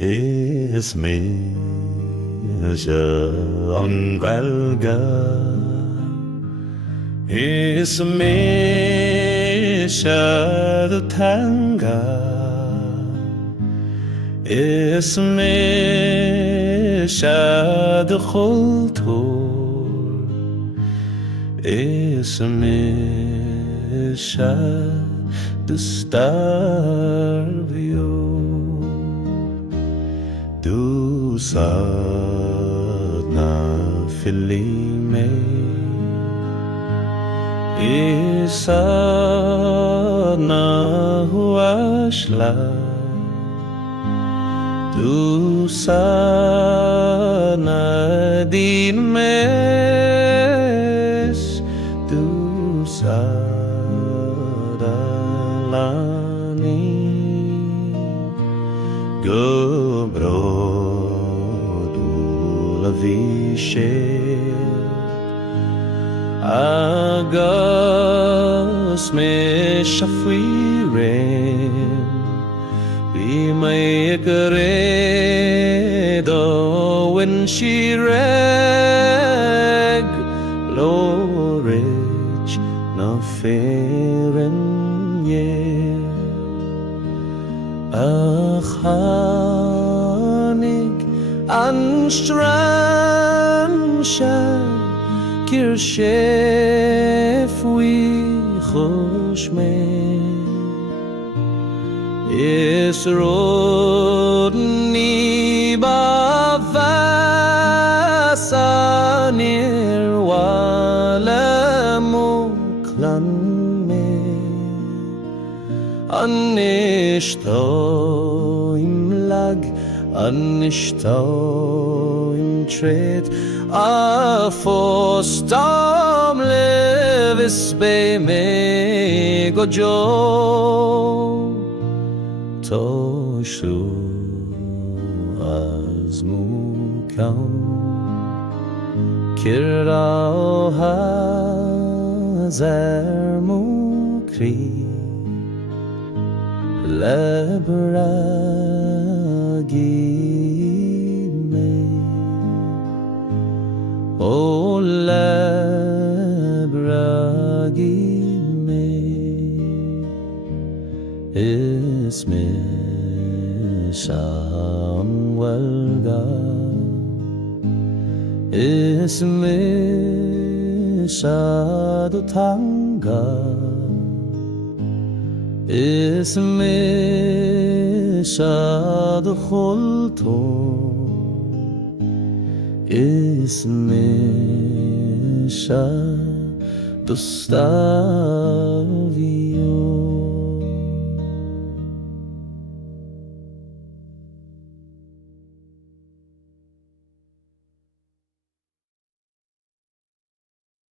Is Mise An Ghaeilge. Is Mise the Teanga. Is Mise the choinníonn. Is Mise the starvio. Du sadna filime. Isadna huashla. Du sadna din mes. Du sadalani. Agus me faoi Remake when she reg glór na fearin a chanig an stransha kir faoi choshme is rodni ba fasanir wala muklan me anishtoim lag anishtoim tret a fostam levis be me gojo to shu az mukam kira hazar mukri labhair O labhair is Mise An Ghaeilge. Is Mise the Teanga. Is Mise the choinníonn. Is Mise the starvio.